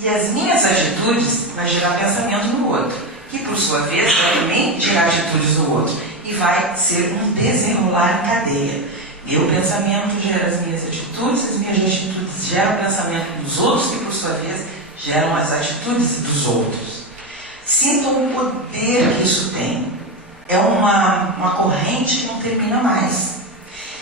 E as minhas atitudes vai gerar pensamento no outro, que por sua vez vai também gerar atitudes no outro. E vai ser um desenrolar em cadeia. Meu pensamento gera as minhas atitudes atitudes geram o pensamento dos outros, que por sua vez geram as atitudes dos outros. Sintam o poder que isso tem. É uma corrente que não termina mais.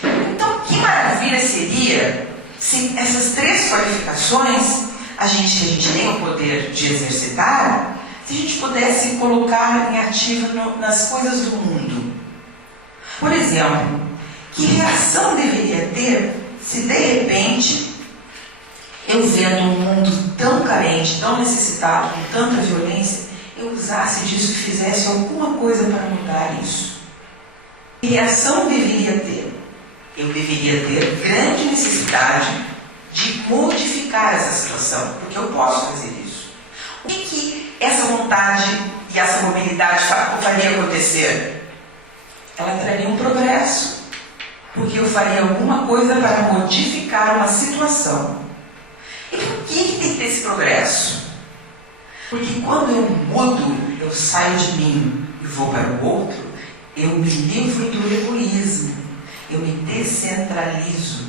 Então, que maravilha seria se essas três qualificações, que a gente tem o poder de exercitar, se a gente pudesse colocar em ativa nas coisas do mundo. Por exemplo, que reação deveria ter se de repente eu vendo um mundo tão carente, tão necessitado, com tanta violência, eu usasse disso e fizesse alguma coisa para mudar isso? Que reação deveria ter? Eu deveria ter grande necessidade de modificar essa situação, porque eu posso fazer isso. O que essa vontade e essa mobilidade faria acontecer? Ela traria um progresso, porque eu faria alguma coisa para modificar uma situação. E por que tem que ter esse progresso? Porque quando eu mudo, eu saio de mim e vou para o outro, eu me livro do egoísmo, eu me descentralizo,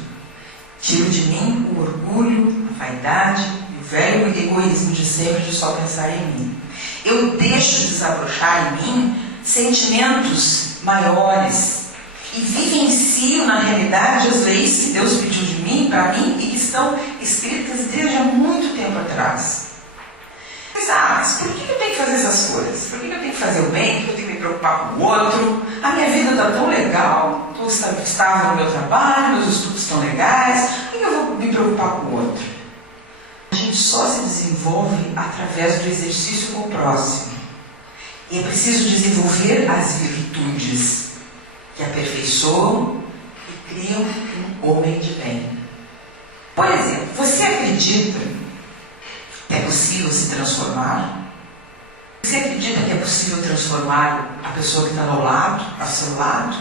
tiro de mim o orgulho, a vaidade e o velho egoísmo de sempre de só pensar em mim. Eu deixo desabrochar em mim sentimentos maiores e vivencio na realidade as leis que Deus pediu de mim, para mim, e que estão escritas desde há muito tempo atrás. Mas por que eu tenho que fazer essas coisas? Por que eu tenho que fazer o bem? Por que eu tenho que me preocupar com o outro? A minha vida está tão legal, estou estável no meu trabalho, meus estudos estão legais, por que eu vou me preocupar com o outro? A gente só se desenvolve através do exercício com o próximo. E é preciso desenvolver as virtudes que aperfeiçoam e criam um homem de bem. Por exemplo, você acredita que é possível se transformar? Você acredita que é possível transformar a pessoa que está ao seu lado?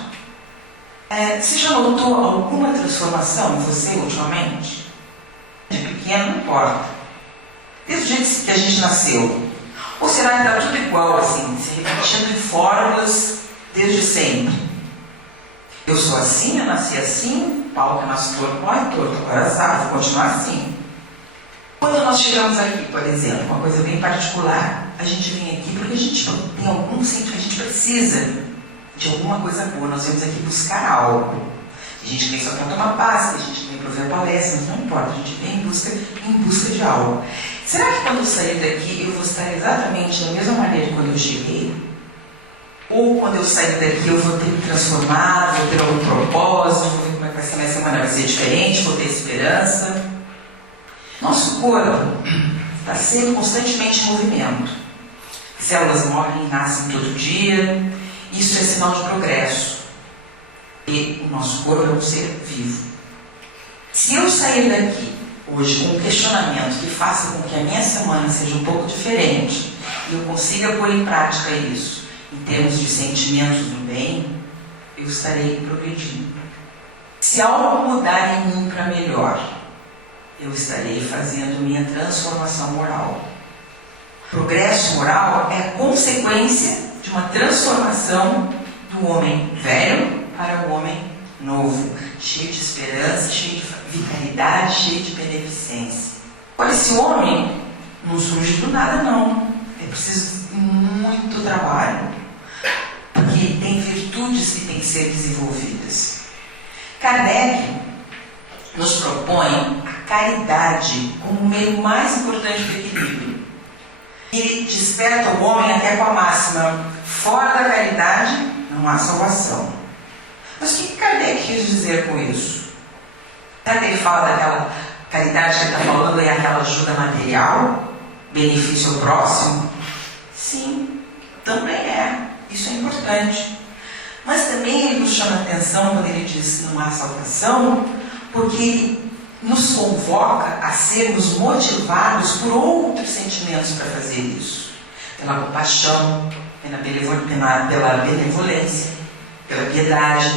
Você já notou alguma transformação em você ultimamente? De pequeno, não importa. Desde o jeito que a gente nasceu. Ou será que está tudo igual, assim, se repetindo em fórmulas desde sempre? Eu sou assim, eu nasci assim, Paulo que nasce torto, morre torto, agora sabe, vou continuar assim. Quando nós chegamos aqui, por exemplo, uma coisa bem particular, a gente vem aqui porque a gente tem algum sentido, a gente precisa de alguma coisa boa, nós viemos aqui buscar algo. A gente vem só para tomar paz, a gente vem para ver palestras, não importa, a gente vem em busca de algo. Será que quando eu sair daqui eu vou estar exatamente da mesma maneira que quando eu cheguei? Ou quando eu sair daqui eu vou ter me transformado, vou ter algum propósito, vou ver como é que vai ser minha semana, vai ser diferente, vou ter esperança? Nosso corpo está sempre constantemente em movimento. Células morrem e nascem todo dia. Isso é sinal de progresso. E o nosso corpo é um ser vivo. Se eu sair daqui hoje com um questionamento que faça com que a minha semana seja um pouco diferente e eu consiga pôr em prática isso em termos de sentimentos do bem, eu estarei progredindo. Se algo mudar em mim para melhor, eu estarei fazendo minha transformação moral. Progresso moral é a consequência de uma transformação do homem velho para o homem novo, cheio de esperança, cheio de vitalidade, cheio de beneficência. Olha, esse homem não surge do nada, não. É preciso muito trabalho, porque tem virtudes que têm que ser desenvolvidas. Kardec nos propõe a caridade como o meio mais importante do equilíbrio. Ele desperta o homem até com a máxima: fora da caridade não há salvação. Mas o que Kardec quis dizer com isso? Será que ele fala daquela caridade que ele está falando é aquela ajuda material? Benefício ao próximo? Sim, também é. Isso é importante. Mas também ele nos chama a atenção quando ele diz que não há salvação, porque ele nos convoca a sermos motivados por outros sentimentos para fazer isso. Pela compaixão, pela benevolência, pela piedade,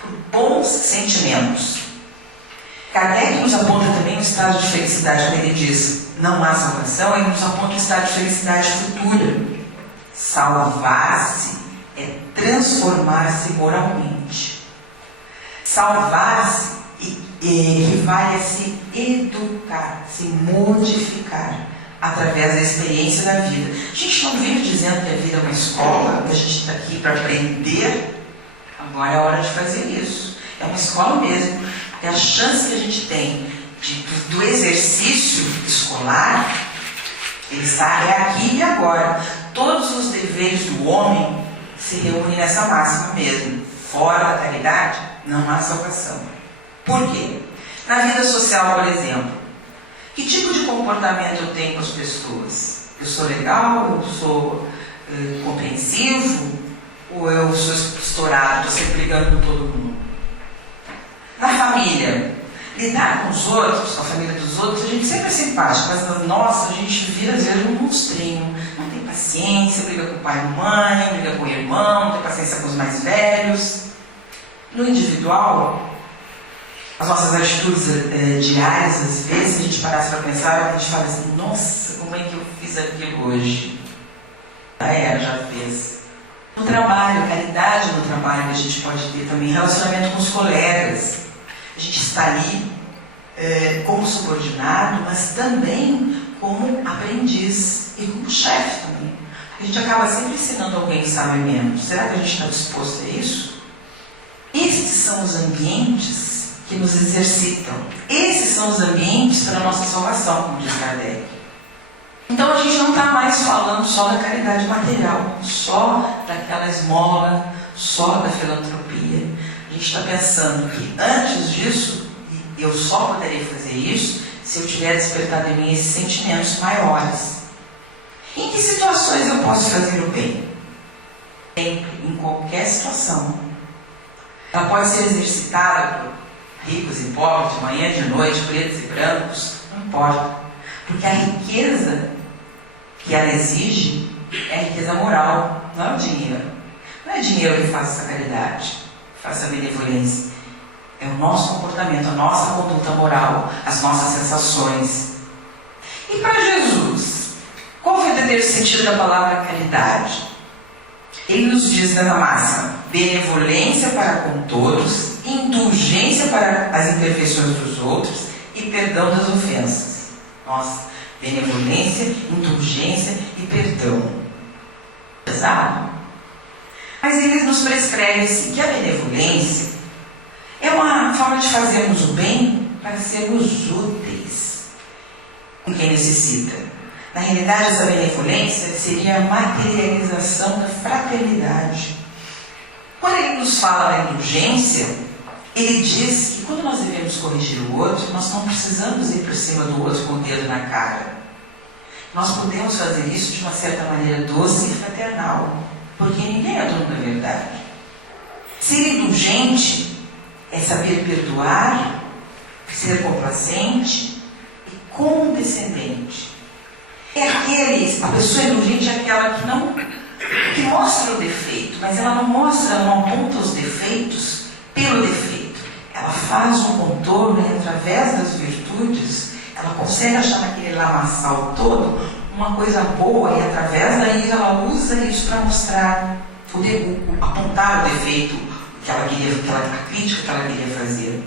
por bons sentimentos. Kardec nos aponta também um estado de felicidade, quando ele diz não há salvação, ele nos aponta um estado de felicidade futura. Salvar-se é transformar-se moralmente. Salvar-se equivale a se educar, se modificar através da experiência da vida. A gente não vive dizendo que a vida é uma escola, que a gente está aqui para aprender. Agora é a hora de fazer isso. É uma escola mesmo. Porque a chance que a gente tem do exercício escolar, ele está aqui e agora. Todos os deveres do homem se reúnem nessa máxima mesmo. Fora da caridade, não há salvação. Por quê? Na vida social, por exemplo, que tipo de comportamento eu tenho com as pessoas? Eu sou legal? Eu sou compreensivo? Ou eu sou estourado, estou sempre brigando com todo mundo? Na família, lidar com os outros, com a família dos outros, a gente sempre é simpático, mas na nossa a gente vira às vezes um monstrinho. Não tem paciência, briga com o pai e a mãe, briga com o irmão, não tem paciência com os mais velhos. No individual, as nossas atitudes diárias, às vezes, a gente parece para pensar, a gente fala assim, nossa, como é que eu fiz aquilo hoje? Já fez. No trabalho, caridade no trabalho que a gente pode ter também, relacionamento com os colegas. A gente está ali como subordinado, mas também como aprendiz e como chefe também. A gente acaba sempre ensinando alguém que sabe menos. Será que a gente está disposto a isso? Esses são os ambientes que nos exercitam. Esses são os ambientes para a nossa salvação, como diz Kardec. Então a gente não está mais falando só da caridade material, só daquela esmola, só da filantropia. A gente está pensando que antes disso, eu só poderia fazer isso se eu tiver despertado em mim esses sentimentos maiores. Em que situações eu posso fazer o bem? Sempre, em qualquer situação. Ela pode ser exercitada por ricos e pobres, de manhã, de noite, pretos e brancos, não importa. Porque a riqueza que ela exige é a riqueza moral, não é o dinheiro. Não é dinheiro que faz essa caridade, que faz essa benevolência. É o nosso comportamento, a nossa conduta moral, as nossas sensações. E para Jesus, qual o verdadeiro sentido da palavra caridade? Ele nos diz na máxima: benevolência para com todos, indulgência para as imperfeições dos outros e perdão das ofensas. Nossa, benevolência, indulgência e perdão. Pesado. Mas ele nos prescreve assim, que a benevolência é uma forma de fazermos o bem para sermos úteis com quem necessita. Na realidade, essa benevolência seria a materialização da fraternidade. Quando ele nos fala da indulgência, ele diz que quando nós devemos corrigir o outro, nós não precisamos ir por cima do outro com o dedo na cara. Nós podemos fazer isso de uma certa maneira doce e fraternal, porque ninguém é dono da verdade. Ser indulgente é saber perdoar, ser complacente e condescendente. A pessoa indulgente é aquela que mostra o defeito, mas ela não aponta os defeitos pelo defeito. Ela faz um contorno e através das virtudes, ela consegue achar naquele lamaçal todo uma coisa boa e através daí ela usa isso para mostrar apontar o defeito a crítica que ela queria fazer.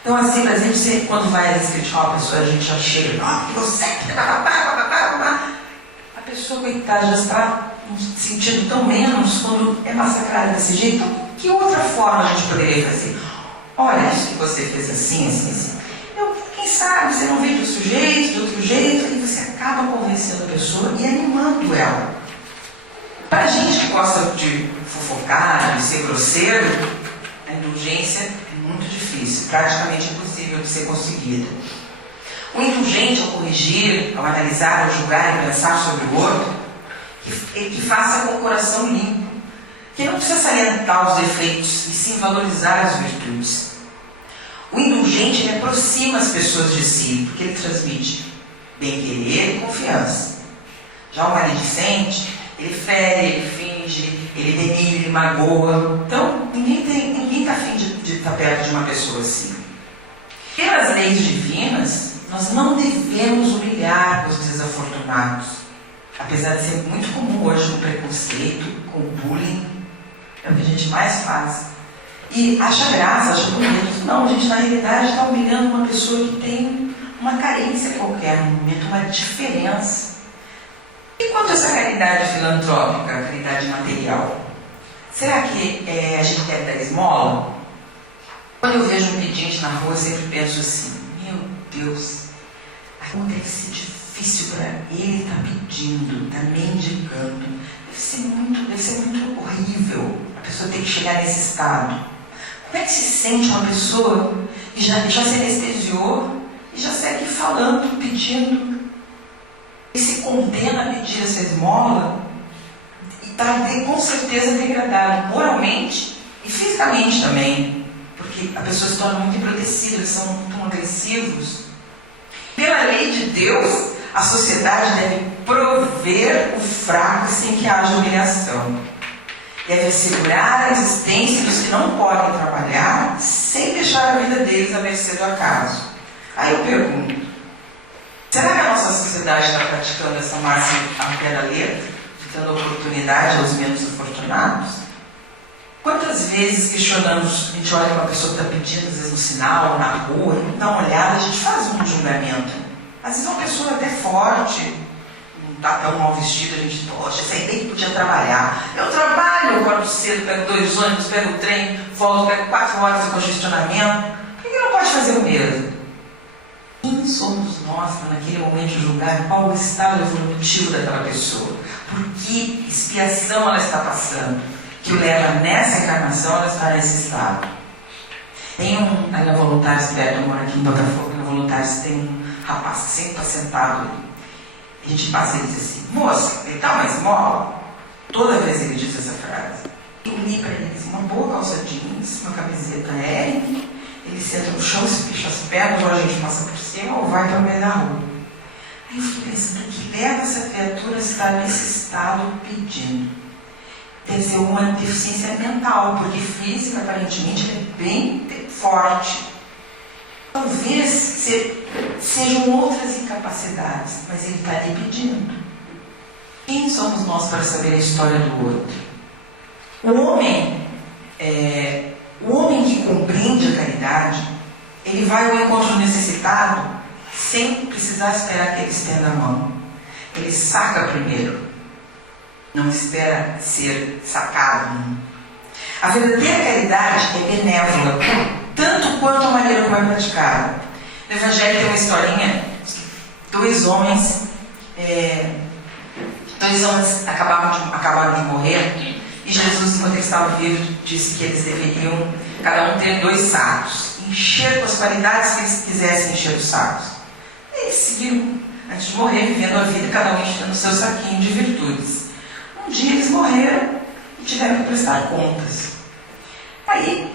Então assim, por exemplo, você, quando vai criticar uma pessoa, a gente já chega, que você a pessoa, coitada, já está se sentindo tão menos quando é massacrada desse jeito. Então, que outra forma a gente poderia fazer? Olha, isso que você fez assim, assim, assim. Quem sabe, você não vê de outro jeito, e você acaba convencendo a pessoa e animando ela. Para a gente que gosta de fofocar, de ser grosseiro, a indulgência é muito difícil, praticamente impossível de ser conseguida. O indulgente, ao corrigir, ao analisar, ao julgar e pensar sobre o outro, que faça com o coração limpo, que não precisa salientar os defeitos e sim valorizar as virtudes. O indulgente, ele aproxima as pessoas de si, porque ele transmite bem-querer e confiança. Já o maledicente, ele fere, ele finge, ele denigre, ele magoa. Então, ninguém está afim de estar perto de uma pessoa assim. Pelas leis divinas, nós não devemos humilhar os desafortunados. Apesar de ser muito comum hoje o preconceito, com o bullying, é o que a gente mais faz. E acha graça, acha bonito. Não, a gente na realidade está humilhando uma pessoa que tem uma carência qualquer, no momento, uma diferença. E quanto a essa caridade filantrópica, a caridade material? Será que a gente deve dar esmola? Quando eu vejo um pedinte na rua, eu sempre penso assim, meu Deus, como deve ser difícil para ele estar pedindo, estar mendigando. Deve ser muito horrível a pessoa ter que chegar nesse estado. Como é que se sente uma pessoa que já se anestesiou e já segue falando, pedindo, e se condena a pedir essa esmola e está com certeza degradado moralmente e fisicamente também, porque a pessoa se torna muito empobrecida, eles são muito agressivos. Pela lei de Deus, a sociedade deve prover o fraco sem que haja humilhação. Deve assegurar a existência dos que não podem trabalhar sem deixar a vida deles à mercê do acaso. Aí eu pergunto, será que a nossa sociedade está praticando essa máxima ao pé da letra, dando oportunidade aos menos afortunados? Quantas vezes questionamos, a gente olha para uma pessoa que está pedindo, às vezes no sinal, na rua, dá uma olhada, a gente faz um julgamento. Às vezes uma pessoa até forte, não está tão mal vestida, a gente, poxa, essa aí bem que podia trabalhar. Eu trabalho, eu acordo cedo, pego 2 ônibus, pego o trem, volto, pego 4 horas de congestionamento. Por que não pode fazer o mesmo? Quem somos nós para naquele momento julgar qual o estado evolutivo daquela pessoa? Por que expiação ela está passando? Que o leva nessa encarnação ela está nesse estado. Tem aí na Voluntários, perto, eu moro aqui em Botafogo, na Voluntários tem um rapaz que sempre está sentado ali. A gente passa e diz assim, moça, me dá uma esmola? Toda vez ele diz essa frase. Eu li para ele uma boa calça jeans, uma camiseta Hering, ele senta no chão, se picha as pernas, ou a gente passa por cima ou vai para o meio da rua. Aí eu fico pensando, o que leva essa criatura a estar nesse estado pedindo? Deve ser uma deficiência mental, porque física, aparentemente, ele é bem forte. Talvez sejam outras incapacidades, mas ele está ali pedindo. Quem somos nós para saber a história do outro? O homem que compreende a caridade, ele vai ao encontro do necessitado sem precisar esperar que ele estenda a mão. Ele saca primeiro. Não espera ser sacado. A verdadeira caridade é benévola, tanto quanto a maneira como é praticada. No Evangelho tem uma historinha, dois homens acabaram de morrer, e Jesus, enquanto eles estavam vivos, disse que eles deveriam, cada um ter 2 sacos, encher com as qualidades que eles quisessem encher os sacos. E eles seguiram, antes de morrer, vivendo a vida, cada um enchendo o seu saquinho de virtudes. Um dia eles morreram e tiveram que prestar contas. Aí,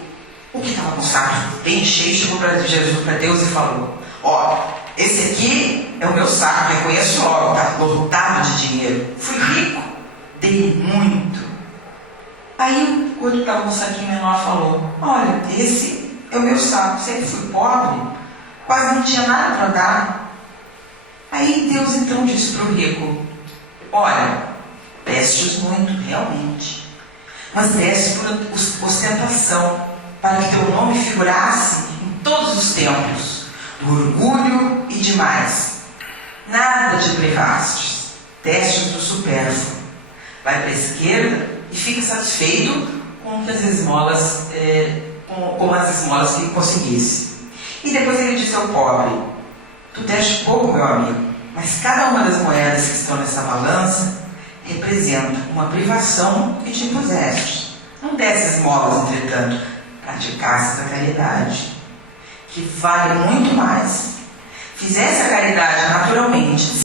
o que estava com o saco bem cheio chegou para Jesus, para Deus, e falou, esse aqui é o meu saco, reconheço logo, está lotado de dinheiro. Fui rico, dei muito. Aí o outro que estava com um saquinho menor falou, olha, esse é o meu saco, sempre fui pobre, quase não tinha nada para dar. Aí Deus então disse para o rico, olha, destes muito, realmente, mas deste por ostentação, para que teu nome figurasse em todos os tempos, do orgulho e demais. Nada te privastes, destes do supérfluo. Vai para a esquerda e fica satisfeito com as esmolas, com as esmolas que conseguisse. E depois ele disse ao pobre, tu deste pouco, meu amigo, mas cada uma das moedas que estão nessa balança representa uma privação que te impuseste. Não desse esmolas, entretanto, praticasse a caridade, que vale muito mais. Fizesse a caridade naturalmente,